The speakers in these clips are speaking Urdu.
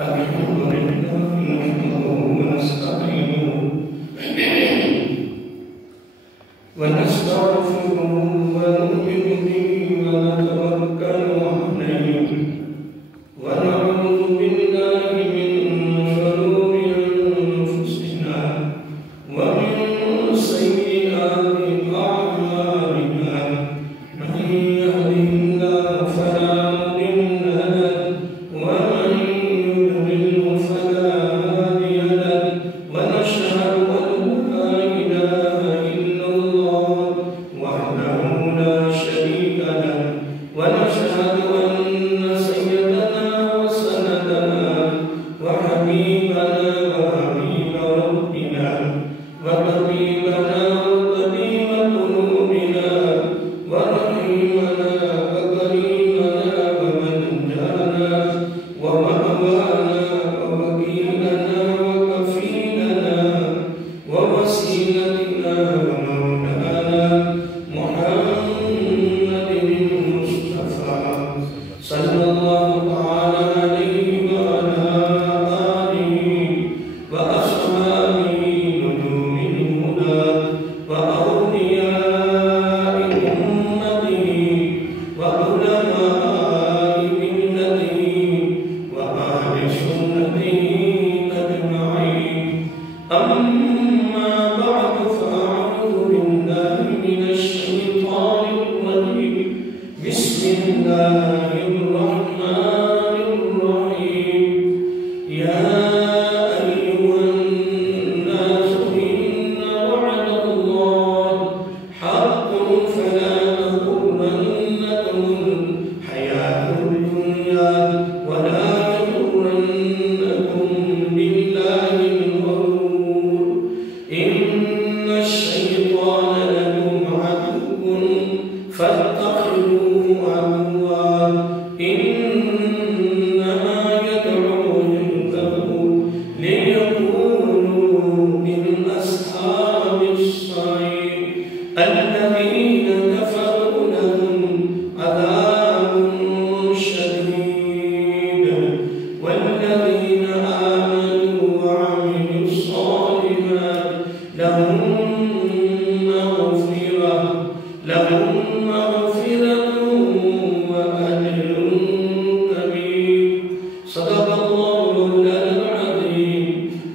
الحمد لله نحمده ونستعينه ونستغفره ونؤمن به ونتوكل عليه ونعوذ بالله من شرور أنفسنا ومن سيئات أعمالنا من يهده الله فلا مضل له ومن يضلل فلا هادي له ونشهد أن لا إله إلا الله وحده لا شريك له ونشهد أن سيدنا وسندنا وحبيبنا وحبيب ربنا وطبيبنا وطبيب قلوبنا ورحيمنا وكريمنا ومنجانا ومأوانا ووكيلنا وكفيلنا ووسيلتنا ومولانا محمد المصطفى صلى الله تعالى عليه وعلى آله وأصحابه نجوم الهدى وأولياء أمته وعلماء ملته وأهل سنته أجمعين أما بعد فأعوذ بالله من الشيطان الرجيم بسم الله الرحمن الرحيم يا أيها الناس إن وعد الله حق فلا تغرنكم الحياة الدنيا ولا يغرنكم بالله الغرور إن الشيطان لكم عدو فاتخذوه عدوا إنما يدعو حزبه ليكونوا من أصحاب السعير الذين كفروا لهم عذاب شديد والذين آمنوا وعملوا الصالحات لهم مغفرة وأجر كبير صدق الله مولانا العظيم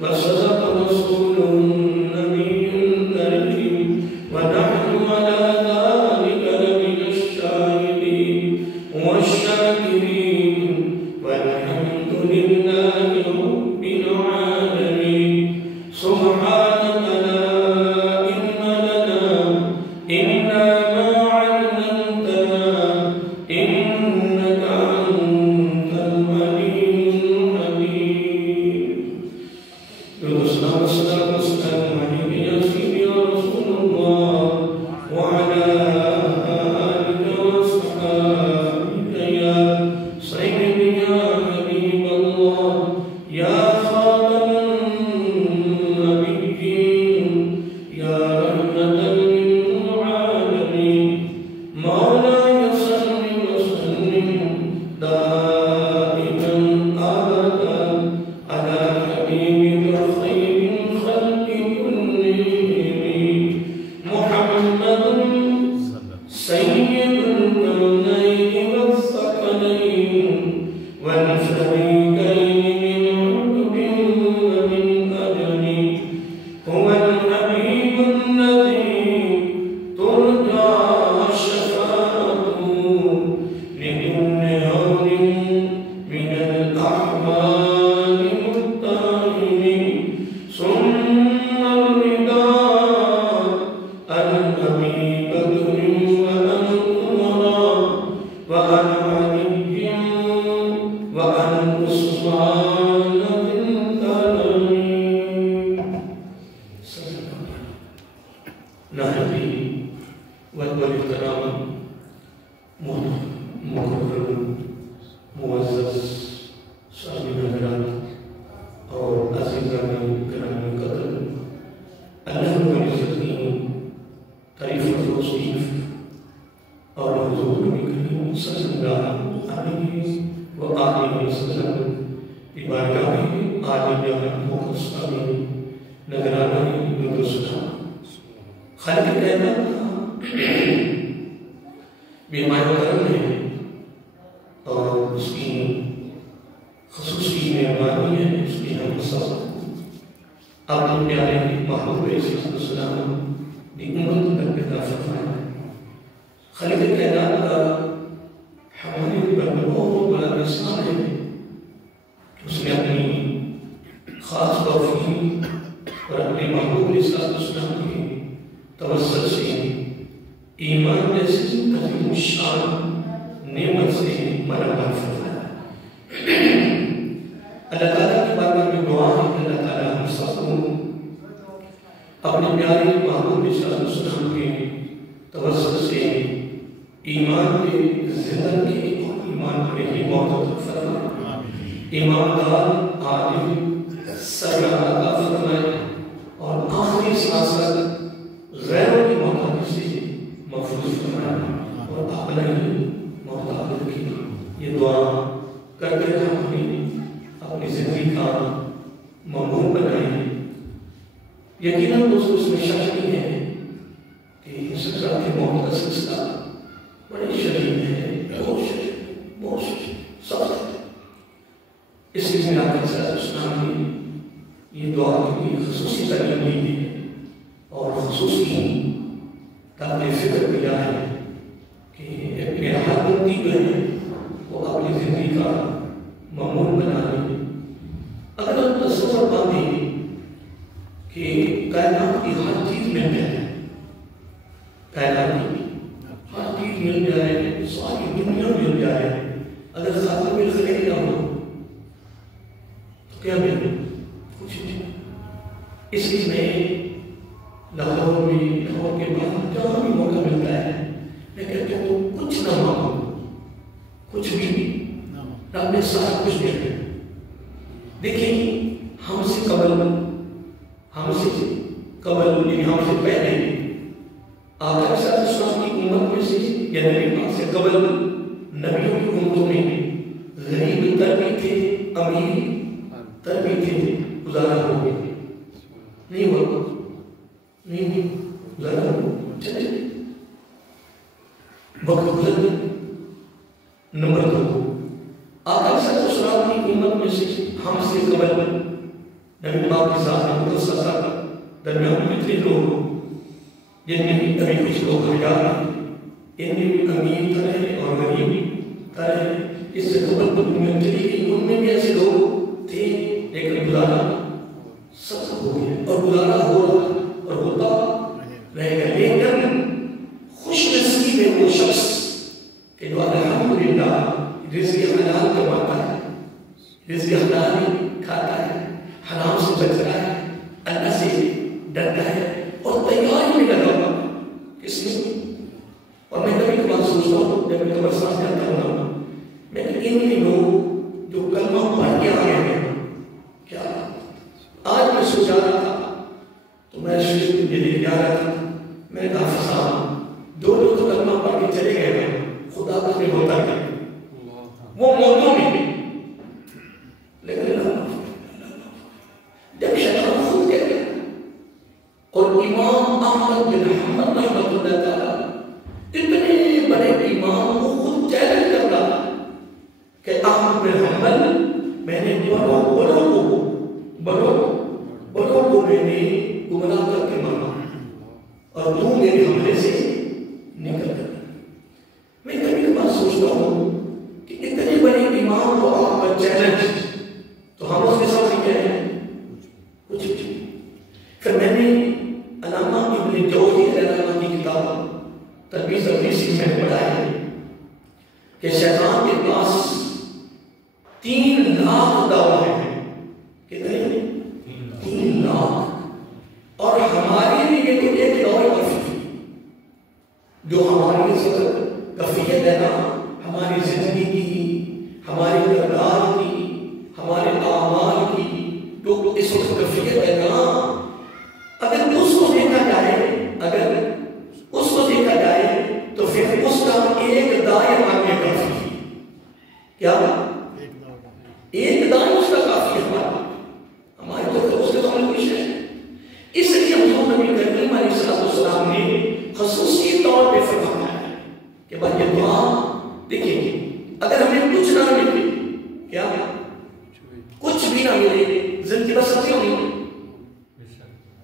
وصدق رسوله النبي الكريم ونحن على ذلك لمن الشاهدين والشاكرين والحمد لله رب العالمين سبحانك لا علم لنا إلا ما علمتنا إنك أنت العليم الحكيم والصلاة والسلام عليك يا سيدي يا رسول الله وعلى آلك وصحبك يا سيدي يا حبيب الله يا خاتم النبيين يا رحمة للعالمين مولاي صل وسلم دائما أبدا على حبيبك خير الخلق كلهم محمد سيد الكونين والثقلين والفريقين من عقب ومن أجل هو الحبيب الذي ترجى شفاعته لكل هول من الأحوال متهم ثم الرداء عن أبي بكر وعن عمر وعن علي وعن عثمان ذي الكرم نهدي والكرام مكرم معزز صاحب حضرات اور عزیزان کرام قدر اللہ رب العزت کی تعریف و توصیف اور حضور نبی کریم صلی اللہ علیہ وآلہ وسلم کی بارگاہ نگرانی عالم مقدس آمین نگرانی درست خالق کائنات بیمار کرم ہے اور اس کی خصوصی مہربانی ہے، اس کی ہم سب اپنے پیارے محبوب علیہ السلام نے امت تک پیدا فرمایا۔ خالق کائنات کا ہمارے اوپر بہت بڑا احسان ہے، اس نے اپنی خاص توفیق اور اپنے محبوب علیہ السلام کے توسط سے ایمان جیسی عظیم شان نعمت سے منعمت فرمایا۔ اللہ تعالیٰ کی بارگاہ میں دعا ہے کہ اللہ تعالیٰ ہم سب کو اپنے پیارے محبوب علیہ السلام کے توسط سے ایمان کے زندہ کے اور ایمان کے ہی موت فرمائے، ایماندار عالم سرگردہ عطا فرمائے اور آخری سانس غیروں کی محتاجی سے محفوظ فرمائے اور اپنا ہی محتاج کی۔ یہ دعا کرتے ہیں اپنی زندگی کا مضمون بنائیں۔ یقیناً دوستو اس میں شک نہیں ہے کہ سکرات موت کا سلسلہ بڑے شدید ہے، بہت سخت ہے۔ اس لیے میں آپ کے اسلام نے یہ دعا کی خصوصی تعلیم دی ہے اور خصوصی قابل فکر کیا ہے کہ اپنے حاکمتی جو ہے وہ اپنی زندگی کا معمول بنا لیں۔ اگر ہم تصور باندھیں کہ کائنات کی ہر چیز مل جائے، کائنات کی ہر چیز مل جائے، ساری دنیا مل جائے، اگر خاتم الخلیق نہ ہو تو کیا ملے؟ کچھ نہیں۔ اس لیے میں لاہور کے بعد جہاں بھی موقع ملتا ہے میں کہتا ہوں کچھ نہ مانگو، کچھ بھی رب نے ساتھ کچھ دے دیا۔ دیکھیں ہم سے قبل یعنی ہم سے پہلے آقا صلی اللہ علیہ وسلم کی امت میں سے یا نبی پاک سے قبل نبیوں کی امتوں میں غریب تر بھی تھے، امیر تر بھی تھے، گزارا ہو گئے نہیں ہوا، نہیں گزارا ہو چلے وقت گزر گئے۔ نمبر 2، آقا صلی اللہ علیہ وسلم کی امت میں سے ہم سے قبل نبی پاک کے ساتھ درمیان میں اتنے لوگ جن میں بھی ابھی کچھ لوگ ہزار ہیں، ان میں بھی امیر تر ہے اور غریب تر ہے۔ اس سے قبل دنیا چلی گئی، ان میں بھی ایسے لوگ تھے لیکن گزارا سب ہو گیا اور گزارا ہو رہا اور ہوتا رہے گا۔ لیکن خوش نصیب ہے وہ شخص کہ جو الحمدللہ رزق حلال کماتا ہے، رزق حلال کھاتا ہے، حرام سے بچ رہا ہے، اللہ سے ڈرتا ہے اور تیاری میں لگا ہوا کس لیے۔ اور میں کبھی کبھار سوچتا ہوں جب میں قبرستان جاتا ہوں میں کہ ان لوگ جو کلمہ پڑھ کے آگے ہیں، کیا آج میں سوچا رہا تھا تو میں یہ لے جا رہا تھا، میں نے کہا صاحب جو لوگ کلمہ پڑھ کے چلے گئے ہیں خدا کچھ نہیں ہوتا ہے وہ موتوں میں بھی، لیکن جب شیطان خود کہہ گیا اور امام احمد بن حنبل رحمۃ اللہ تعالیٰ اتنے بڑے امام کو خود چیلنج کر رہا کہ احمد بن حنبل میں نے بڑوں کو میں نے گمراہ کر کے مارا اور تو میرے حملے سے نکل گیا۔ میں کبھی کبھار سوچتا ہوں کہ اتنے بڑے امام کو آپ کا چیلنج تو ہم اس کے ساتھ ہی کیا ہے کچھ بھی۔ پھر میں نے علامہ ابن جوزی رحمہ اللہ کی کتاب تلبیس ابلیس میں پڑھا ہے کہ شیطان کے پاس 3 لاکھ دعوے ہیں، کتنے 3 لاکھ، اور ہمارے لیے تو ایک دعوے کافی جو ہماری کفیت ہے نا، ہماری زندگی کی، ہمارے کردار کی، ہمارے اعمال کی جو اس وقت کفیت ہے نا، اگر اس کو دیکھا جائے تو پھر اس کا ایک دائر آگے کافی ہے۔ کیا ایک دائر اس کا کافی ہے؟ کچھ بھی نہ ملے زندگی بس سبزی ہوگی.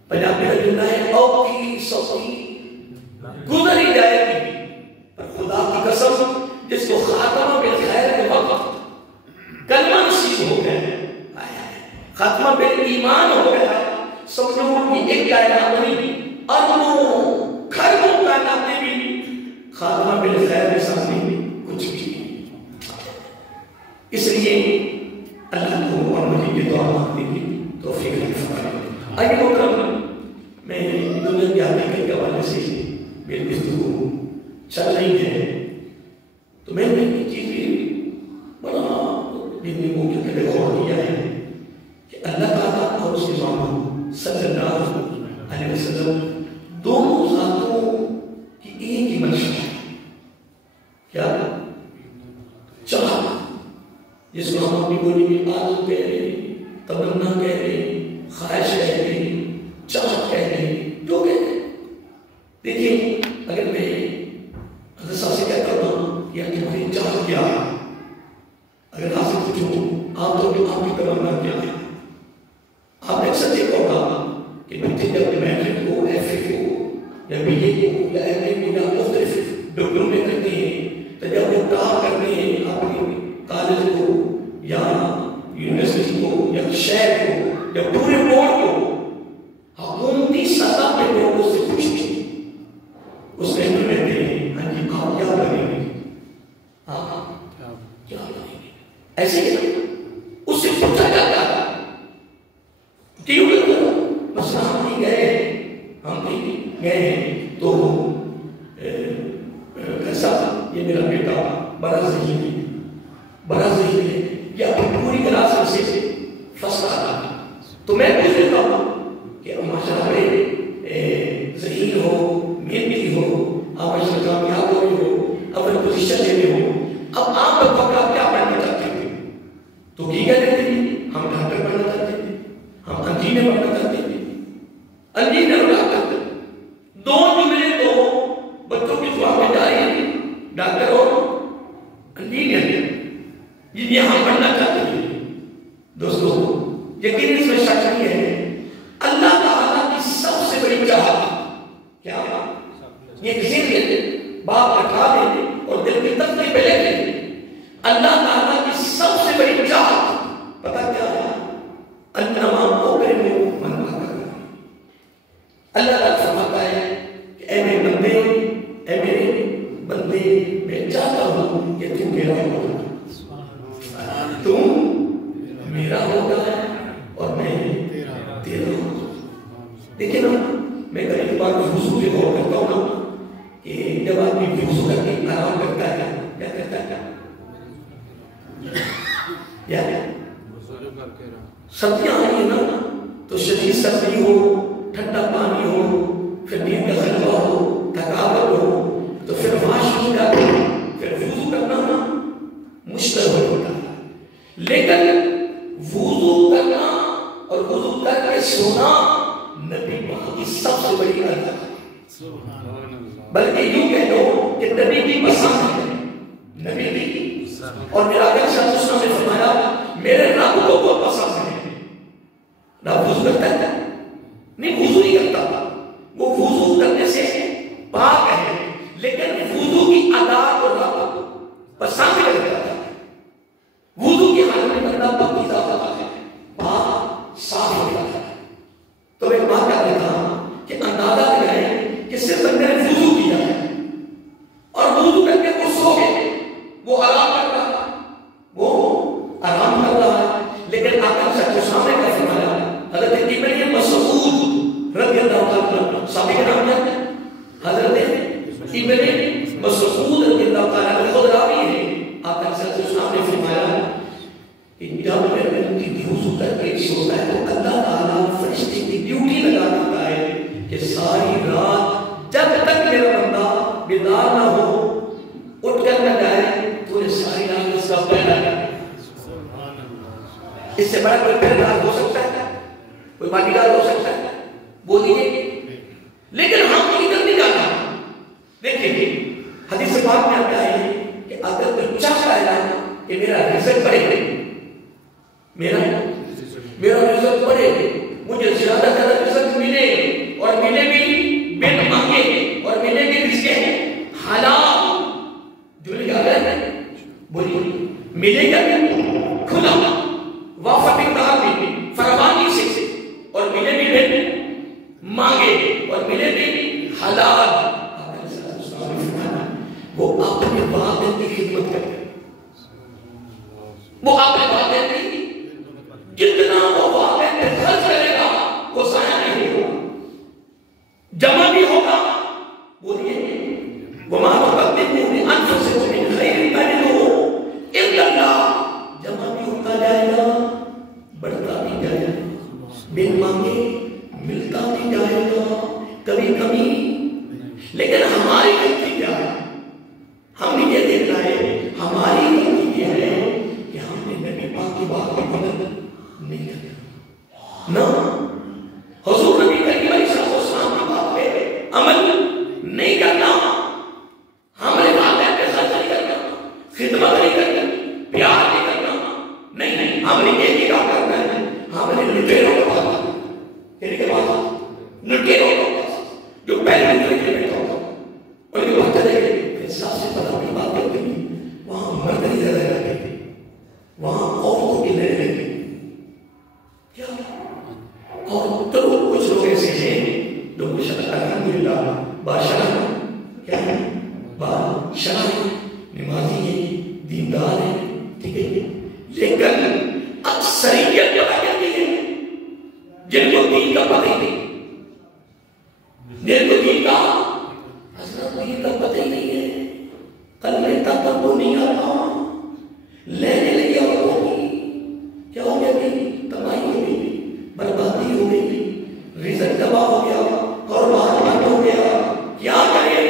پنجابی کا جملہ ہے اوکھی سوکی گزر ہی جائے گی، پر خدا کی قسم جس کو خاتمہ بالخیر کے وقت کلمہ نصیب ہو گیا، خاتمہ بالایمان ہو گیا، سمجھو کہ ایک کائنات نہیں اربوں کھربوں کائناتیں بھی خاتمہ بالخیر کے سامنے کچھ بھی. اس لیے اللہ کو اور مجھے یہ دعا مانگنے کی توفیق فرمائے. آئیے محترم، میں دنیا کی حقیقت کے حوالے سے میری گفتگو چل رہی ہے تو میں نے ایک چیز بھی بڑا دینی موقع کے لیے غور کیا ہے کہ اللہ تعالیٰ اور اس کے محمد صلی اللہ علیہ وسلم دونوں ذاتوں کی ایک ہی منشا ہے. کیا چاہت، جس کو ہم اپنی بولی میں آرزو کہہ رہے ہیں، تمنا کہہ رہے ہیں، خواہش کہہ رہے ہیں، چاہت کہہ رہے ہیں، جو کہہ رہے ہیں. دیکھیے اگر میں حضرت صاحب سے کہتا ہوں کہ تمہاری چاہت کیا ہے، اگر آپ سے پوچھوں آپ تو آپ کی تمنا کیا ہے، آپ نے اکثر دیکھا ہوگا کہ بچے جب میٹرک کو، ایف اے کو یا بی اے کو یا ایم اے کو یا مختلف ڈگروں میں کرتے ہیں تو جب وہ ٹاپ کرتے ہیں اپنی کالج کو یا یونیورسٹی کو یا شہر کو یا پورے بورڈ کو، حکومتی سطح پہ لوگ اس سے پوچھتے ہیں، اس میں کہتے ہیں ہاں جی آپ کیا بنیں گے، آپ کیا بنیں گے، ایسے ہی اس سے پوچھا جاتا ہے. کیوں مثلا ہم نہیں گئے تو ایسا یہ میرا بیٹا بڑا ذہین ہے یا پوری کلاس سے فسٹ آ رہا تو میں پوچھ لیتا ہوں کہ ماشاء اللہ ذہین ہو، محنتی ہو، آپ اس میں کامیاب ہو رہے ہو، اپنے پوزیشن لے رہے ہو، اب آپ بتاؤ کیا پڑھنا چاہتے تھے؟ تو کی کہتے تھے ہم ڈاکٹر بننا چاہتے تھے، ہم انجینئر بننا چاہتے تھے. انجینئر بننا چاہتے تھے. دو جملے تو بچوں کی زبان میں جاری ہیں، ڈاکٹر اور انجینئر، یہ ہم بننا چاہتے ہیں. دوستو یقین اس میں شک نہیں ہے، اللہ تعالیٰ کی سب سے بڑی چاہت کیا یہ کسی بھی باپ اٹھا لے اور دل کی تختی پہ لے لے، اللہ تعالیٰ کی سب سے بڑی چاہت پتہ کیا ہے؟ انما اکرموا من اکرمہ. اللہ تعالیٰ فرماتا ہے کہ اے میرے بندے میں چاہتا ہوں کہ تم میرا ہوگا، تم میرا ہوگا اور میں تیرا ہوگا. دیکھیں نا، میں کبھی بار وضو کے غور کرتا ہوں نا کہ جب آدمی وضو کر کے آرام کرتا ہے کیا کرتا ہے؟ یا سردیاں آئی ہیں نا تو شدید سردی ہو، ٹھنڈا پانی ہو، پھر نیند کا غلبہ ہو، تھکاوٹ ہو تو پھر واش ہو جاتی ہے، پھر وضو کرنا مشکل ہو جاتا ہے. لیکن وضو کرنا اور وضو کر کے سونا نبی پاک کی سب سے بڑی عادت ہے. بلکہ یوں کہہ دو کہ نبی کی پسند ہے، نبی کی. اور میرا اگر شخص نے فرمایا میرے رب کو بہت پسند ہے. رب وضو کرتا ہے نہیں، وضو نہیں کرتا، وہ وضو کرنے سے پاک ہے، لیکن وضو کی ادا کو رب پسند کرتا ہے. وضو کی حالت میں بندہ پاکیزہ ہوتا ہے، پاک صاف ہوتا ہے. تو ایک بات کہہ رہا تھا کہ اندازہ لگائیں کہ صرف بندے نے وضو کیا ہے اور وضو کر کے وہ سو گئے، وہ آرام کر رہا ہے، وہ آرام کر رہا ہے. لیکن آقا صلی اللہ علیہ وسلم نے فرمایا، حضرت ابن مسعود رضی اللہ عنہ، صحابی کا نام کیا ہے؟ حضرت ابن مسعود رضی اللہ عنہ خود راوی ہے. آقا صلی اللہ علیہ وسلم نے فرمایا کہ جب میں ان کی وضو کر کے سوتا ہے تو اللہ تعالیٰ فرشتے کی ڈیوٹی لگا دیتا ہے کہ ساری رات جب تک میرا بندہ بیدار نہ ہو، اٹھ کر نہ جائے، تو یہ ساری رات اس کا پہلا ہے. اس سے بڑا کوئی پہلا ہو سکتا ہے؟ کوئی باڈیگارڈ ہو سکتا ہے؟ بولیے. لیکن ہم ادھر نہیں جانا. دیکھیے حدیث پاک میں آتا ہے کہ اگر کوئی چاہتا ہے کہ میرا رزق بڑھے، میرا میرا رزق بڑھے، مجھے زیادہ زیادہ رزق ملے، اور ملے بھی بن مانگے، اور ملے بھی رزق حلال جو لکھا ہے بولیے ملے گا کھلا وافق اقدار میں فراوانی سے، اور ملے بھی بن مانگے، اور ملے بھی حلال۔ وہ اپنے والدین کی خدمت کرے، وہ اپنے والدین کی جتنا وہ والدین پہ خرچ کرے گا وہ ضائع نہیں ہوگا، جمع بھی ہوگا۔ بولیے وَمَا تُقَدِّمُوا لِأَنفُسِكُم مِّن خَيْرٍ تَجِدُوهُ عِندَ اللَّهِ، جمع بھی ہوتا جائے گا، بڑھتا بھی جائے گا، بن مانگے ملتا بھی جائے گا، کبھی کبھی۔ لیکن ہماری غلطی کیا ہے؟ ہم نے یہ دیکھنا ہے، ہماری غلطی یہ ہے کہ ہم نے نبی پاک کی بات کی عمل نہیں کرنا، نہ حضور نبی کریم علیہ السلام کی بات پہ عمل نہیں کرنا، ہم نے والدین پہ خرچ نہیں کرنا، خدمت نہیں کرنا، پیار نہیں کرنا، نہیں، ہم نے یہ نہیں کرنا ہے، ہم نے لٹیروں کو بات یعنی کہ بات لٹیروں کو جو پہلے لٹے کے بیٹھا ہوتا ان کی بات چلے گئے ساتھ سے پتہ کی بات کرتے ہیں، وہاں مرد نہیں زیادہ رہتے تھے، وہاں عورتوں کی لڑے رہتے کیا، اور تو کچھ لوگ ایسے ہیں جو کچھ الحمدللہ بادشاہ کیا ہے، بادشاہ ہیں، نمازی ہیں، دیندار ہیں، ٹھیک ہے، لیکن اکثریت پتہ کرتی ہے جن کو دین کا پتہ ہی نہیں، جن کو دین کا حضرت دین کا پتہ ہی نہیں ہے، کلمے تک کو نہیں آتا، لینے لگے اور ہوگی، کیا ہو گیا کہ تباہی ہو گئی، بربادی ہو گئی، رزق تباہ ہو گیا، اور باہر بند ہو گیا، کیا کرے؟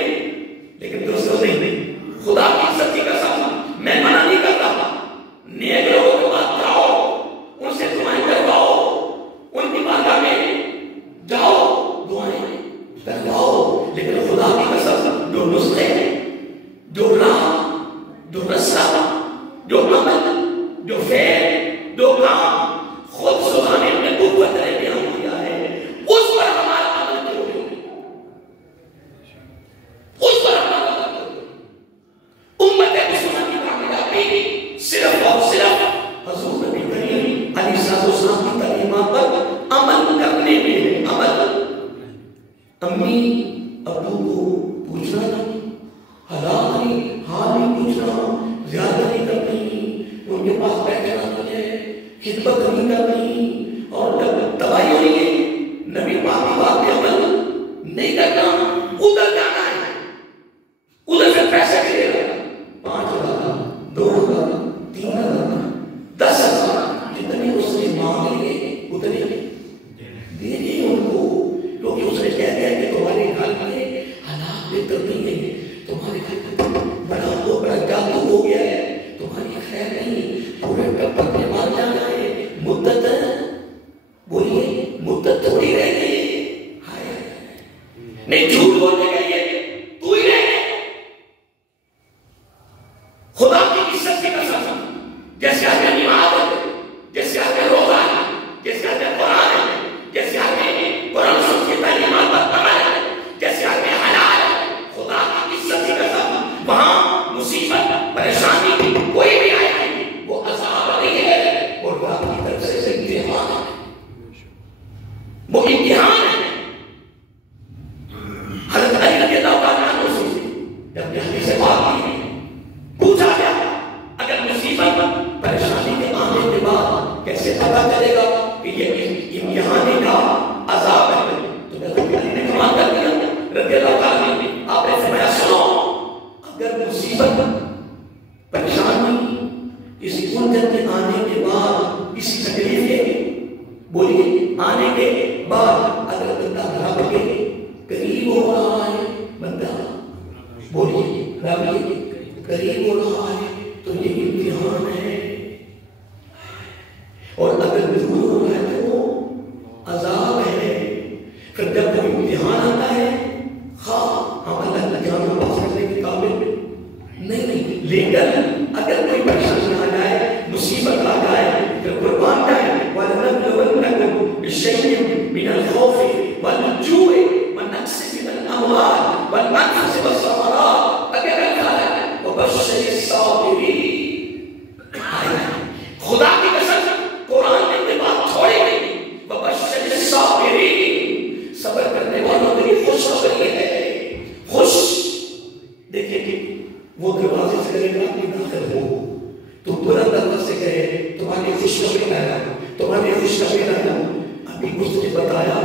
لیکن دوستوں نہیں، خدا کی سچی قسم میں منع نہیں کرتا، نیک لوگوں کے پاس جاؤ، ان سے دعائیں کرواؤ، ان کی بارگاہ میں جاؤ، دعائیں کرواؤ، لیکن خدا کی قسم جو نسخے ہیں، جو راہ، جو رسہ، جو عمل، جو فعل، جو کام خود سبحانہ نے قوت نے بیان کیا ہے، اس پر ہمارا عمل کیوں نہیں؟ اس پر ہمارا عمل کیوں نہیں؟ امت مسلمہ کی کامیابی صرف اور صرف حضور نبی کریم علیہ السلام کی تعلیمات پر عمل کرنے میں ہے، عمل۔ امی ابو کو پوچھنا نہیں، حالات نہیں، حال نہیں پوچھنا، زیادہ نہیں کرنی، ان کے پاس بیٹھنا نہیں ہے، خدمت نہیں کرنی، اور جب تباہی ہو رہی ہے نبی پاک کی بات پہ عمل نہیں کرنا، ادھر جانا ہے، ادھر سے پیسے لے گا، 5,000 2,000 3,000 10,000 جتنے اس نے مانگ لیے اتنے دے دیے ان کو، کیونکہ اس نے کہہ دیا کہ تمہارے گھر میں حالات بہتر نہیں ہے، تمہارے گھر بڑا جادو ہو گیا ہے، تمہاری خیر نہیں، پورے ٹپر میں مار جانا ہے، مدت بولیے مدت تھوڑی رہ گئی، نہیں جھوٹ بولنے کے لیے تو ہی رہ گئے، خدا کی عزت کی قسم، جیسے آپ نے نماز ہے، جیسے آپ نے روزہ ہے، جیسے آپ نے قرآن ہے، جیسے آپ نے قرآن سب کی تعلیمات پر عمل ہے، جیسے آپ نے حلال ہے، خدا کی عزت کی قسم وہاں مصیبت پریشانی کوئی بھی آئے نہیں، وہ عذاب نہیں ہے، اور وہ آپ کی طرف سے امتحان ہے، وہ امتحان ہے۔ حضرت علی رضی اللہ عنہ سے جب یہ حدیث پاک کی پوچھا گیا اگر مصیبت پریشانی کے آنے کے بعد کیسے پتا چلے گا کہ یہ امتحان کا عذاب ہے، تو حضرت علی نے کمال کر دیا رضی اللہ عنہ، آپ نے فرمایا سنو، اگر مصیبت پریشانی کسی الجھن کے آنے کے بعد، کسی تکلیف کے بولیے آنے کے بعد اگر بندہ رب کے قریب ہو رہا ہے، بندہ بولیے رب کے قریب ہو رہا ہے تو یہ امتحان ہے، اور اگر دور ہو رہا ہے تو وہ عذاب ہے۔ پھر جب کوئی امتحان آتا ہے ہم اللہ کا جان پاس کرنے کے قابل نہیں، لیکن اگر کوئی پریشانی آ جائے، مصیبت آ جائے، پھر قربان جائے، شبیرہ ابھی اس نے بتایا،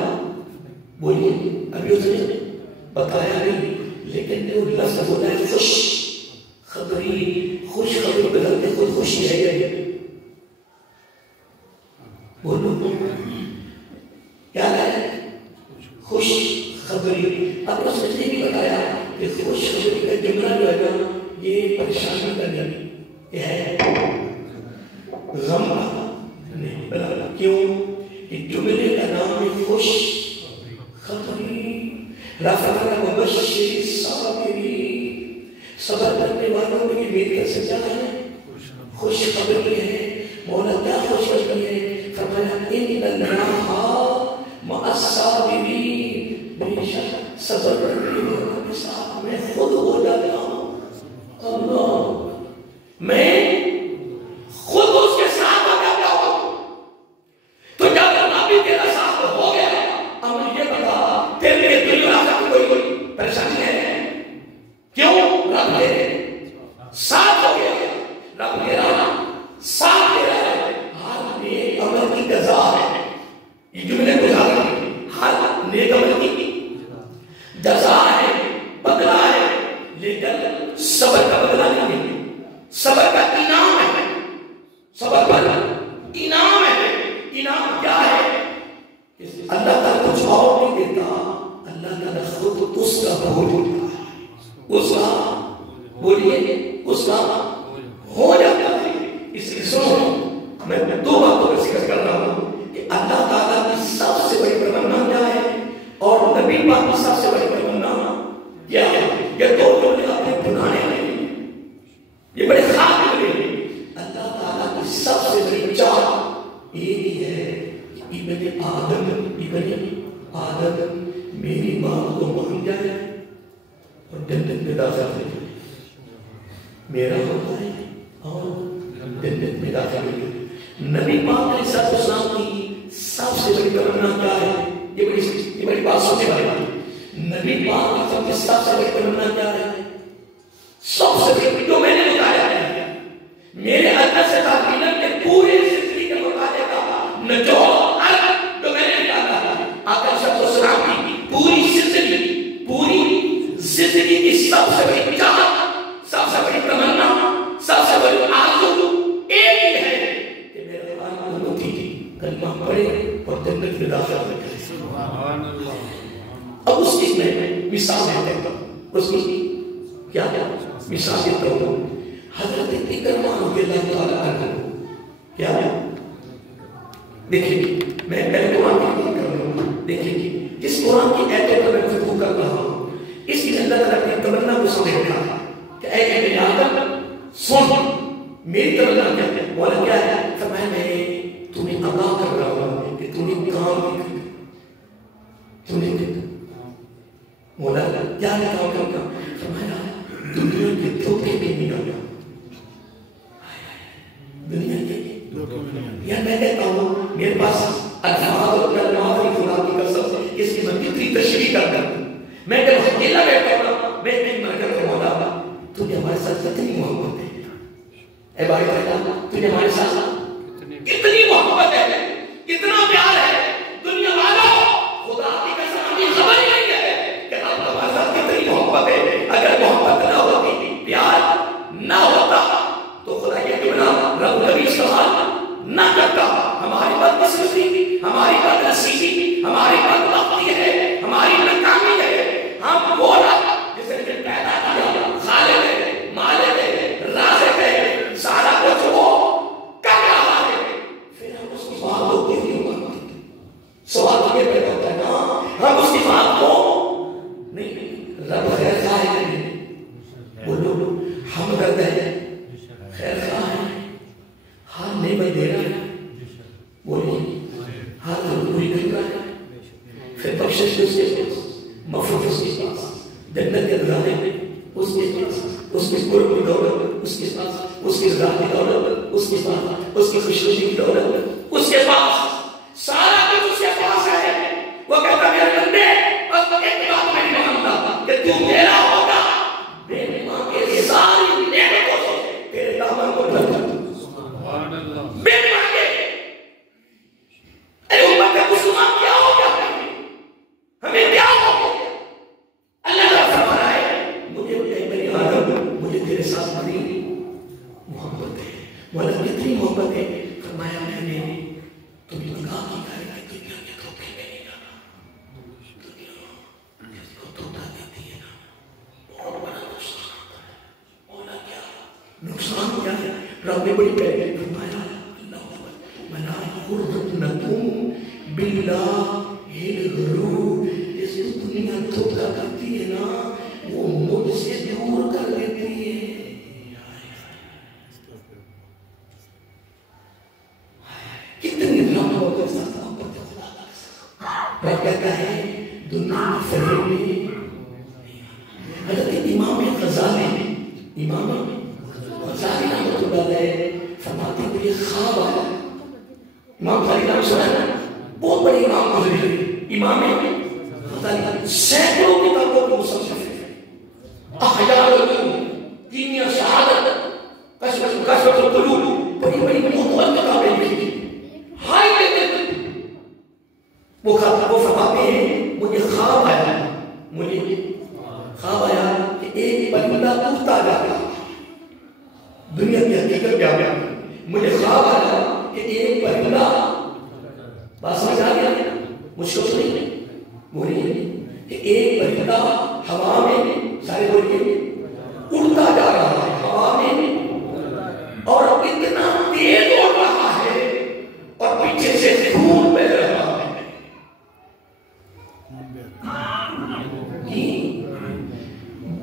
بولیے ابھی اس نے بتایا نہیں، لیکن وہ لفظ ہوتا ہے خوش خبری، خوش خبری بدلتے خود خوشی ہے یہ، بولو کیا ہے خوش خبری. اب اس نے بھی بتایا کہ خوش خبری کا جملہ جو ہے نا یہ پریشانی کا نہیں، یہ ہے غم کا نہیں. بلا کیوں؟ یہ جملے کا نام ہے خوش خبری. رفع مبشر صابری، صبر کرنے والوں میں یہ میری کا سجا ہے، خوش خبری ہے. مولا کیا خوش خبری ہے؟ فرمایا ان اللہ مع الصابرین، بے شک صبر کرنے والوں کے ساتھ میں خود ہو جاتا ہوں. اللہ میں خود اس کے ساتھ ہو جاتا ہوں. تو جب نبی تیرا ساتھ ہو گیا، اب مجھے بتا تیرے لیے دنیا کا کوئی پریشانی ہے؟ کیوں؟ رب میرے ساتھ ہو گیا، رب میرا ساتھ دے رہا ہے. ہر نیک عمل کی جزا ہے، یہ جملے گزار ہیں، ہر نیک عمل کی جزا ہے، بدلہ ہے، لیکن صبر کا بدلہ نہیں ہے، صبر کا انعام ہے. صبر کا انعام ہے. انعام کیا ہے؟ اللہ تعالیٰ کچھ اور نہیں دیتا، اللہ تعالیٰ خود اس کا بھول ہوتا ہے، اس کا بولیے اس کا ہو جاتا ہے. اس لیے سنو، میں دو باتوں کا ذکر کر رہا ہوں کہ اللہ تعالیٰ کی سب سے بڑی تمنا کیا ہے اور نبی پاک کی سب سے بڑی تمنا کیا ہے. یہ دو جملے آپ نے بنانے ہیں، یہ بڑے خاص جملے ہیں. اللہ تعالیٰ کی سب سے بڑی چاہت یہ بھی ہے کہ ابن آدم میری ماں کو مان جائے اور جنت میں داخل ہو جائے. میرا ہوتا ہے اور جنت میں داخل ہو جائے. نبی پاک علیہ السلام کی سب سے بڑی تمنا کیا ہے؟ یہ بڑی بات سننے والی بات ہے. نبی پاک کی سب سے بڑی تمنا کیا ہے؟ سب سے بڑی جو میں نے بتایا ہے، میرے اللہ سے تعلق کے پورے زندگی کے مطابق نجات جو میں نے کہا تھا، آقا صلی اللہ علیہ وسلم کی پوری زندگی کی سب سے بڑی چاہت، سب سے بڑی تمنا، سب سے بڑی آرزو ایک ہی ہے کہ میرے امتی کلمہ پڑھے اور جنت میں داخل ہو جائے. سبحان اللہ. اب اس کی میں مثال دیتا ہوں، اس کی کیا مثال دیتا ہوں. حضرت اکرمہ رضی اللہ تعالیٰ عنہ کیا ہے؟ دیکھیں میں پہلے قرآن کی بات کر رہا ہوں. دیکھیں جس قرآن کی ایتوں پر میں گفتگو کر رہا ہوں، اس کی اللہ تعالیٰ کی تمنا کو سمجھا کہ اے ابن آدم سن، میری تمنا کیا ہے؟ مولا کیا ہے؟ فرمایا میں تمہیں عطا کر رہا ہوں کہ تم نے کام نہیں کیا. تم نے مولا کیا ہے کام کرنا؟ فرمایا دنیا کے دھوکے میں نہیں آیا. دنیا کے یا میں کہتا ہوں میرے پاس الفاظ اور کلمات کی خدا کی قسم اس کی میں کتنی تشریح کرتا ہوں. میں جب اکیلا بیٹھتا ہوں میں کہتا ہوں مولا تجھے ہمارے ساتھ کتنی محبت ہے. اے بھائی تجھے ہمارے ساتھ کتنی محبت ہے، کتنا پیار ہے. دنیا والوں خدا کی قسم ہمیں خبر ہی نہیں ہے کہ آپ ہمارے ساتھ کتنی محبت ہے. اگر محبت نہ ہوتی، پیار نہ ہوتا تو خدا یہ کیوں رب کبھی سوال نہ کرتا. ہماری بدقسمتی، ہماری بدنصیبی، ہماری بدبختی ہے، ہماری ناکامی ہے. ہم وہ رب جسے نے پیدا کیا، خالق ہے، مالک ہے، رازق ہے، سارا کچھ وہ کر رہا ہے، پھر ہم اس کی بات کو کیوں مانتے ہیں؟ سوال یہ پیدا ہوتا ہے نا، ہم اس کی بات کو نہیں. رب خیر خواہ ہے نہیں، بولو ہمدرد ہے، خیر خواہ ہے، ہر نعمت دے رہا ہے، بولیے ہر ضروری کر رہا ہے. پھر بخشش اس کے پاس، مغفرت اس کے پاس، جنت کے نظارے میں اس کے پاس، اس کے قرب کی دولت اس کے پاس، اس کی رضا کی دولت اس کے پاس، اس کی خوشی کی دولت اس کے پاس، سارا کچھ اس کے پاس ہے. وہ کہتا میرے بندے بس ایک بات میں نہیں مانتا کہ تو میرا ہوگا، میرے ماں کے ساری نعمتوں سے تیرے دامن کو ڈھک دوں. میرے ماں کے رب نے بڑی پیاری فرمایا منا غرتنکم باللہ الغرور، جس دنیا دھوکہ کرتی ہے نا وہ مجھ سے دور کر دیتی ہے. کتنی رحمتوں کے ساتھ رب کہتا ہے دنیا کی فریب میں. حضرت امام غزالی رحمۃ اللہ علیہ فرماتے ہیں یہ خواب آیا. امام غزالی نام سنا ہے، بہت بڑے امام گزرے. امام غزالی سینکڑوں کتابوں کے مصنف ہیں. احیاء العلوم، کیمیا، شہادت، کشف القلوب، بڑی بڑی بہت کتابیں لکھی. ہائی لیول وہ فرماتے ہیں مجھے خواب آیا کہ ایک پرندہ اڑتا جا رہا. دنیا کی حقیقت کیا ہے؟ مجھے خواب آیا کہ ایک پرندہ، بات سمجھ آ گیا؟ مشکل تو نہیں بولیے کہ ایک پرندہ ہوا میں، سارے بولیے، اڑتا جا رہا ہے ہوا میں اور اتنا تیز اڑ رہا ہے اور پیچھے سے خون بہہ رہا ہے.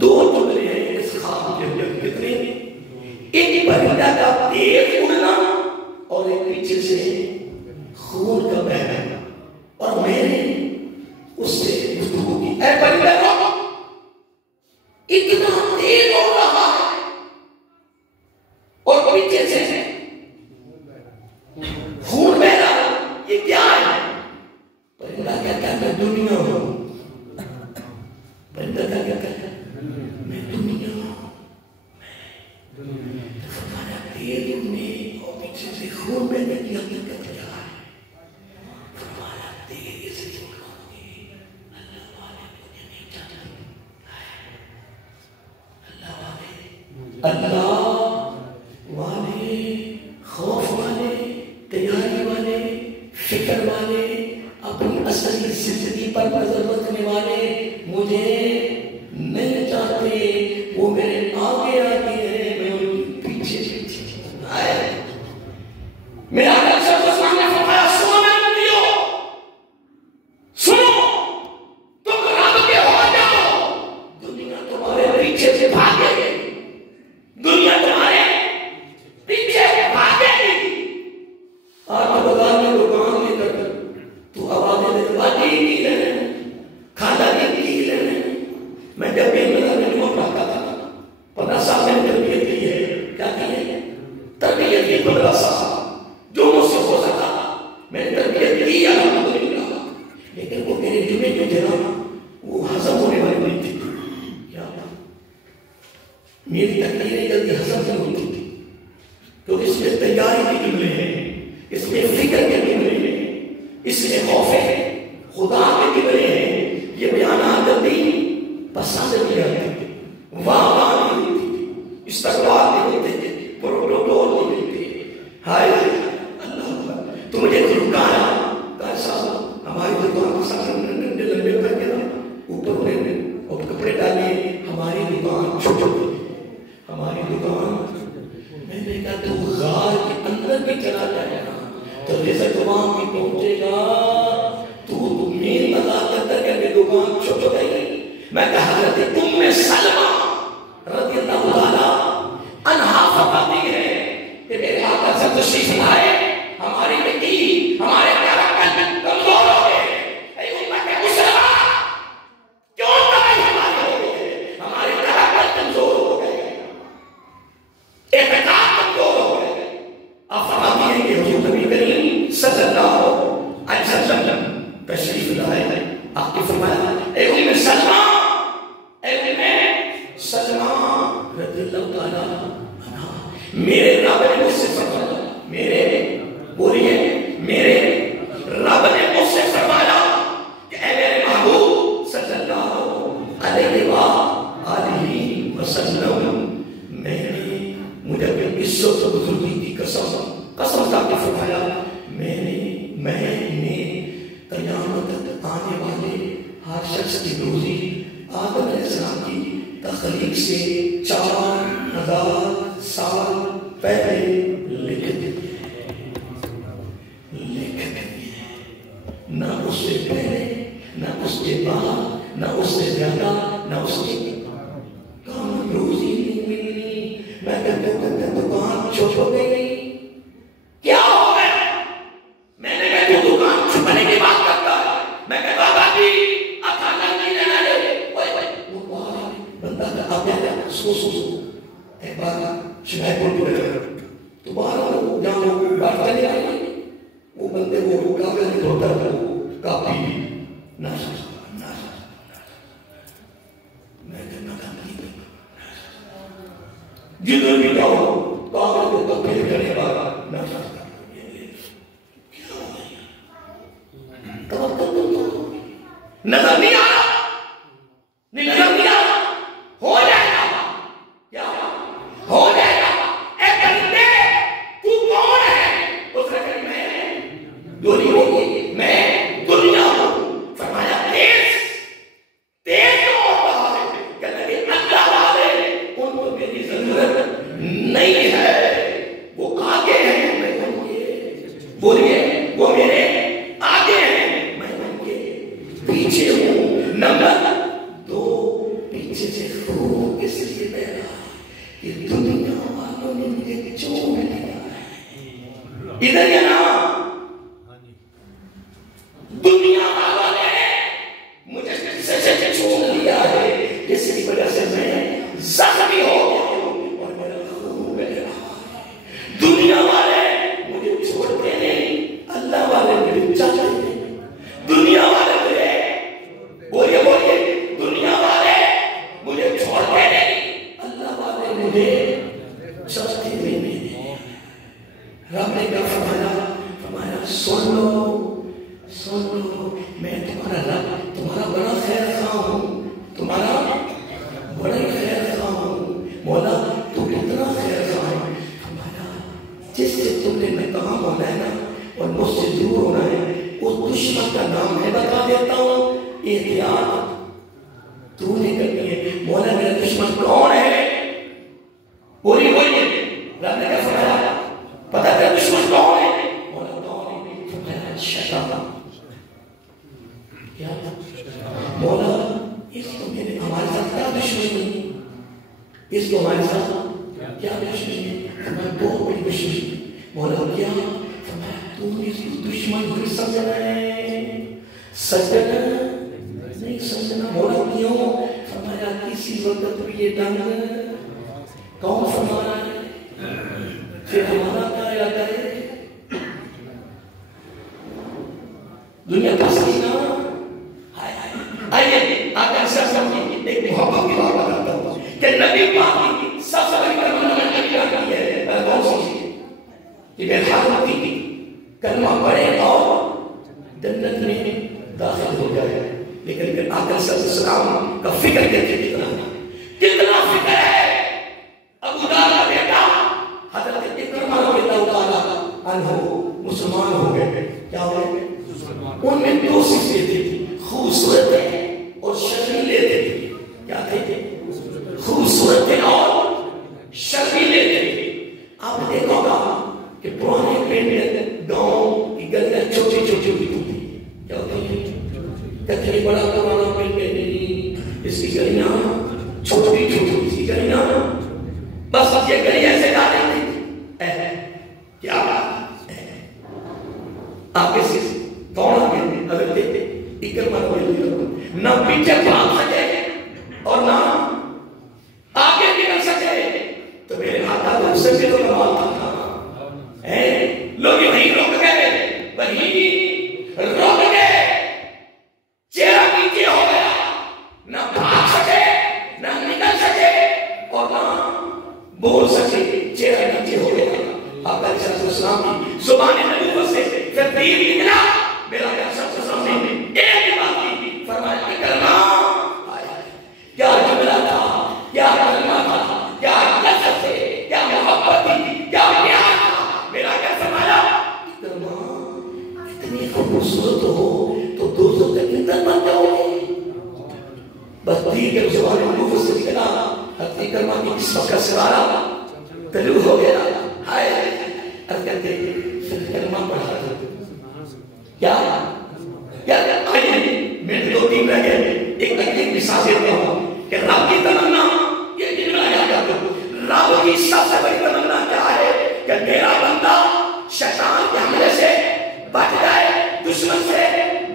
دو جملے ہیں اس خواب کے اندر. کتنے؟ ایک پرندہ کا تیز اڑنا اور ایک پیچھے سے خون کا بہنا. اور میں نے اس سے گفتگو کی، اے پرندہ اتنا تیز اڑ رہا ہے اور پیچھے سے خون بہ رہا، یہ کیا ہے؟ پرندہ کہتا ہے میں دنیا ہوں. پرندہ کیا کہتا ہے؟ میں دنیا ہوں. فرمایا تیز اڑنے اور پیچھے سے خون بہنے کی حقیقت کیا ہے؟ فرمایا تیز اڑنے اللہ والے مجھے نہیں جانتے. اللہ والے، خوف والے، تیاری والے، فکر والے، اپنی اصلی زندگی پر نظر رکھنے والے مجھے نہیں چاہتے. وہ میرے آگے آتی ہے، میں ان کے پیچھے آئے. میرا نقشہ تو سامنے فرمایا سنو میں نبیو، سنو تم رب کے ہو جاؤ. دنیا تمہارے پیچھے سے بھاگے گی، دنیا تمہارے پیچھے سے بھاگے گی. آپ بازار میں دکان لے کر تو آوازیں دلواتی ہی نہیں رہے، کھانا نہیں رہے. میں جب بھی میدان میں نمک پڑھتا تھا 15 سال میں تربیت کی ہے. کیا کی ہے؟ تربیت کی 15 سال جو مجھ سے ہو سکا میں نے تربیت کی الحمدللہ. لیکن وہ میرے جمعے جو تھے نا وہ ہضم ہونے والی نہیں تھی. کیا میری تقریریں جلدی ہضم نہیں ہوتی تھی تو اس میں تیاری کے جملے ہیں، اس میں فکر کے جملے ہیں، اس میں خوف ہے خدا کے جملے ہیں. یہ بیانات جلدی پسند نہیں آتے، واہ نہیں ہوتی، استقبال نہیں ہوتے، پروٹوکول نہیں ہوتے. ہائے اللہ تو مجھے رکایا کہا صاحب ہماری دکان کے ساتھ ڈنڈے لمبے کر کے نا اوپر نے اور کپڑے ڈالے، ہماری دکان چھوٹی، ہماری دکان. میں نے کہا تو غار کے اندر بھی چلا جائے گا تو جیسے دکان بھی پہنچے گا تو میری مذاق کرتا کہ میری دکان چھوٹ گئی. میں کہا حضرت ام سلمہ رضی اللہ تعالیٰ عنہا فرماتی ہے کہ میرے آقا سے تشریف لائے، ہماری بیٹی ہمارے پیارا قلب کمزور ہو گئے. اے امت مسلمہ کیوں تمہیں ہمارے ہو گئے؟ ہمارے پیارا قلب کمزور ہو گئے، اعتقاد کمزور ہو گئے. آپ فرماتی ہیں کہ حضور نبی کریم صلی اللہ علیہ وسلم تشریف لائے. آپ کی فرمایا اے ام سلمہ، رضی اللہ تعالیٰ عنہ، میرے رب نے مجھ سے فرمایا، میرے رب نے مجھ سے فرمایا کہ اے میرے محبوب صلی اللہ علیہ وآلہ وسلم، میں نے مجھے اپنی عزت و بزرگی کی قسم کھا کے فرمایا میں نے قیامت آنے والے ہر شخص کی روزی آدم علیہ السلام کی تخلیق سے 4000 سال پہلے لکھ دیے، نہ اس سے پہلے، نہ اس کے بعد، نہ اس سے زیادہ، نہ اس کی کام روزی نہیں ملنی. میں کہتے دکان چھوٹ ہو گئی، کیا ہو گیا؟ میں نے کہا تو دکان چھپنے کی بات کرتا ہے. میں کہتا بابا جی اکھانا نہیں لینا لے، وہ بندہ کا آپ کہتا سو ایک بار شکایت کو تو باہر جہاں بات چلے آئی، وہ بندے وہ کافی نہیں ہوتا تھا، وہ کافی ناشا میں کہنا تھا جدھر بھی جاؤ کافی کو کافی کرنے والا ناشا نظر نہیں آ رہا، نظر نہیں آ رہا، ہو جائے گا، کیا ہو جائے گا. اے بندے تو کون ہے؟ اس نے کہا میں دوری ہوگی، میں دنیا ہوں. فرمایا تیز جو ہوتا ہے کہ لگے اللہ والے ان کو میری ضرورت نہیں ہے، وہ آگے ہیں میں ان کے، بولیے وہ میرے آگے ہیں میں ان کے پیچھے ہوں. نمبر 2 پیچھے سے خوب اس لیے میرا کہ دنیا والوں نے مجھے چون لیا ہے. ادھر یا نا دنیا والوں نے مجھے سے چون لیا ہے، جس کی وجہ سے میں زخمی ہو گیا ہوں اور میرا خون بہ رہا ہے. دنیا والے مجھے چھوڑتے نہیں، اللہ والے مجھے چاہتے نہیں. دنیا والے مجھے بولیے دنیا والے مجھے چھوڑتے نہیں، اللہ والے مجھے چاہتے نہیں. رب نے کیا فرمایا سن لو میں تمہارا رب، تمہارا بڑا خیر خواہ ہوں، تمہارا بڑا خیر خواہ ہوں. مولا تو کتنا خیر خواہ ہے. فرمایا جس سے تم نے میں کہاں ہونا ہے نا اور مجھ سے دور ہونا ہے، اس دشمن کا نام میں بتا دیتا ہوں، احتیاط تو نہیں کرنی ہے. مولا میرا دشمن کون ہے؟ بولیے رب نے کیا فرمایا؟ پتا تھا دشمن کون ہے؟ مولا کون ہے؟ فرمایا شیطان. کیا مولا اس کو میرے ہمارے ساتھ کیا دشمنی ہے؟ اس کو ہمارے ساتھ کیا دشمنی ہے؟ فرمایا بہت بڑی دشمنی. مولا کیا؟ فرمایا تم اس کو دشمن بھی سمجھنا ہے، سجنا نہیں سمجھنا. مولا کیوں؟ فرمایا کسی وقت بھی یہ ڈنگ کون فرمانا ہے؟ پھر ہمارا کیا ارادہ ہے؟ دنیا پسند نہ آئیے آپ ایسا سمجھیں ایک محبت کی بات بتاتا ہوں کہ نبی پاک کی سب سے بڑی کلمہ نبی کیا کی ہے کون سی ہے کہ میرے حضرت کی کلمہ پڑھے اور جنت میں داخل ہو جائے. لیکن پھر آقا صلی اللہ علیہ وسلم کا فکر دیکھیں کتنا فکر ہے. ابو جہل کا بیٹا حضرت اکرمہ رضی اللہ تعالیٰ عنہ مسلمان ہو گئے. کیا ہو گئے؟ ان میں 2 صفتیں تھیں، خوبصورت ہے اور شرمیلے تھے. کیا تھے؟ خوبصورت ہے اور شرمیلے تھے. آپ نے دیکھا ہوگا کہ پرانے پنڈ گاؤں کی گلیاں چھوٹی چھوٹی ہوتی تھی. کیا ہوتی ہیں؟ کتنی بڑا پرانا پنڈ نہیں، اس کی گلیاں چھوٹی چھوٹی، اس کی گلیاں بس یہ گلی ایسے ڈالیں گے. کیا آپ کے ساتھ کون آگے اگر دیکھتے اکرمہ نہ پیچھے بھاگ سکے اور نہ آگے نکل سکے. تو میرے آقا کو سے بھی تو کمال تھا. لوگ وہیں رک گئے، وہیں رک گئے. چہرہ نیچے ہو گیا، نہ بھاگ سکے نہ نکل سکے اور نہ بول سکے. چہرہ نیچے ہو گیا. آقا علیہ السلام کی زبان نبوت سے پھر تیر نکلا. میرا پیغمبر صلی اللہ علیہ وسلم نے ایک بات کی، فرمایا اکرمہ کیا جملہ تھا، کیا کلمہ تھا، کیا لذت تھے، کیا محبت تھی، کیا پیار تھا. میرا کیا فرمایا اکرمہ اتنی خوبصورت ہو تو دوستوں تک اندر بن جاؤ گے. بس تیر کے زبان نبوت سے نکلا. اکرمہ کی قسمت کا سوارا طلوع ہو گیا. کیا آئیے میں 2-3 رہ گئے. ایک مثال دیتا ہوں کہ رب کی تمنا یہ جملہ یاد رکھو. رب کی سب سے بڑی تمنا کیا ہے کہ میرا بندہ شیطان کے حملے سے بچ جائے, دشمن سے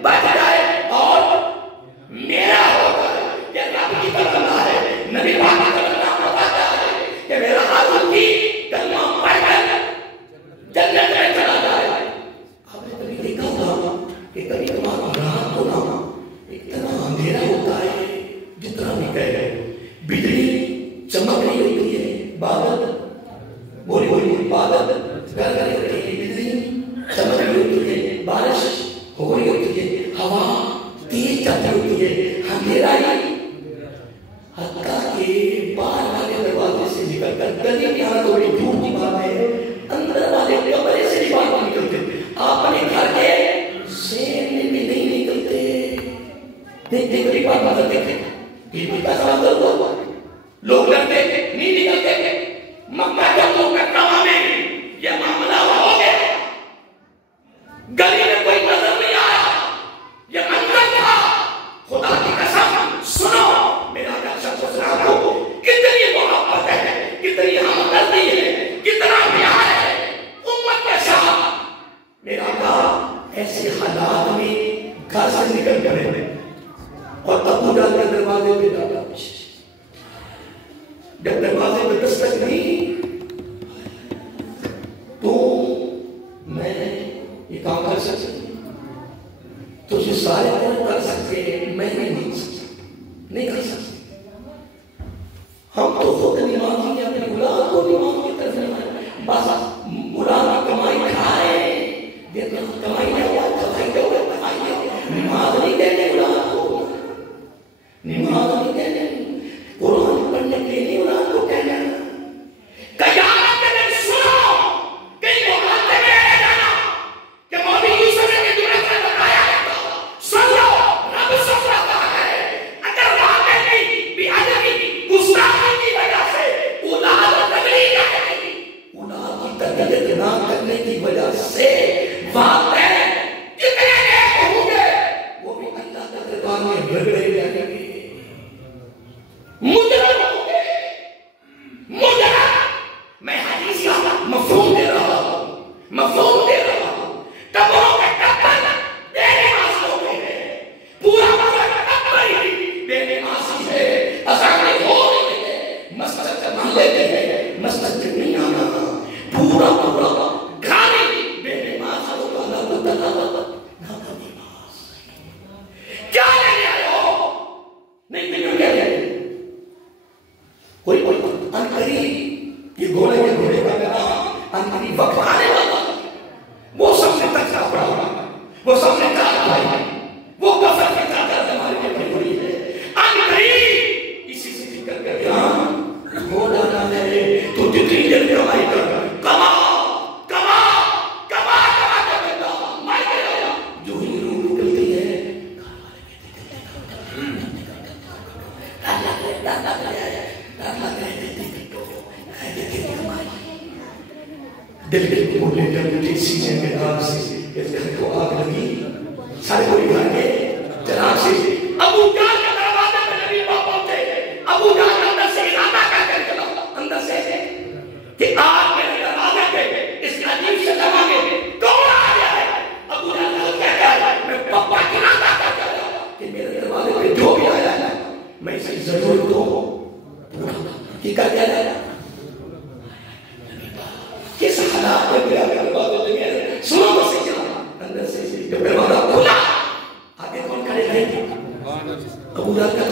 بچ جائے اور میرا ہو جائے. یہ رب کی تمنا ہے. نبی پاک کی تمنا بتاتا ہے کہ میرا ہارون کی کلمہ پڑھ کر جنت میں چلا جائے. آپ نے کبھی دیکھا ہوگا کہ کبھی کبھار رات کو نا اتنا اندھیرا ہوتا ہے جتنا بھی کہے, بجلی چمک رہی ہوتی ہے, بادل بولی بادل گر رہی ہوتی ہے, بجلی چمک رہی ہوتی ہے, بارش ہو رہی ہوتی ہے, ہوا تیز چل رہی ہوتی ہے, اندھیرا ہی حتیٰ کہ باہر والے دروازے سے نکل کر گلی میں آنا تھوڑی دور کی بات ہے, اندر والے کمرے سے بھی باہر نکلتے, آپ اپنے گھر کے سین میں بھی نہیں نکلتے. دیکھتے کبھی بات بات دیکھتے بیوی کا سوال ہوا, لوگ لڑتے نہیں نکلتے. مکہ جب لوگ کعبہ میں یہ معاملہ ہو گیا, گلی میں کوئی نظر نہیں آیا, یہ منظر تھا. خدا کی قسم سنو, میرا قسم سنا کو کتنی محبت ہے, کتنی ہمدردی ہے, کتنا پیار ہے امت کے ساتھ. میرا کہا ایسے حالات میں گھر سے نکل گئے اور ابو جان کے دروازے پہ جاتا. جب دروازے پہ دستک نہیں تو میں یہ کام کر سکتی, تو یہ سارے کام کر سکتے ہیں, میں نہیں کر سکتے. ہم تو خود نمازی ہیں, اپنے غلام کو نماز کی طرف نہیں, بس غلام کمائی کھائے, دیکھنا کمائی نہیں ہوا, نماز نہیں کہنے غلام کو, نماز نہیں کہنے, قرآن پڑھنے کے لیے غلام کو کہنا. قیامت کے دن سنو, کئی موقعات میں رہ جانا کہ مولوی یوسف نے کہ دنیا سے بتایا ہے, سن لو رب سن رہا ہے. اگر وہاں پہ نہیں بھی آدمی گستاخی کی وجہ سے اولاد تکلیف ہے, اولاد کی تکلیف نہ کرنے کی وجہ سے وہاں پہ کتنے نیک ہوں گے وہ بھی اللہ کے دربار میں رگڑے جائیں گے. مجرم ہوں گے, مجرم. میں حدیث کا مفہوم دے رہا ہوں, مفہوم دے رہا ہوں. ٹبروں کے ٹبر بے نماز ہو گئے ہیں, پورا پورا ٹبر ہی بے نمازی ہے. اذانیں ہو رہی ہے, مسجد کے محلے میں ہے, مسجد میں نہیں آنا, پورا پورا گھر بے نماز ہوگا. کیا لے آئے ہو؟ نہیں کیا لے آئے کوئی انقریب یہ گھوڑے کا نام انقریب وقت آنے والا, وہ سب نے تک کا پڑا, وہ سب نے کہا بھائی, وہ کفر کی طاقت ہمارے لیے بڑی ہوئی ہے. انقریب اسی سے ذکر کر کے گھوڑا نہ ہے تو جتنی دیر کمائی کر کما جو ہی روح نکلتی ہے دل کے بولے جب سینے میں آگ سے اس گھر کو آگ لگی, سارے کوئی گھر کے جناب سے ابو جان کے دروازے میں نبی پاک پہنچے. ابو جان اندر سے ارادہ کر چلا, اندر سے کہ آگ میرے دروازے پہ اس عجیب سے لگاگے کون آ گیا ہے. ابو جان کو کہتا ہے میں پپا کی ارادہ کر چلا کہ میرے دروازے پہ جو بھی آیا ہے میں اسے ضرور دوں کی کر دیا جائے. کس حالات میں پھر آگے دروازے لگے, سنو بس چلا اندر سے جب دروازہ کھلا آگے کون کھڑے رہے گے؟ ابو جان کا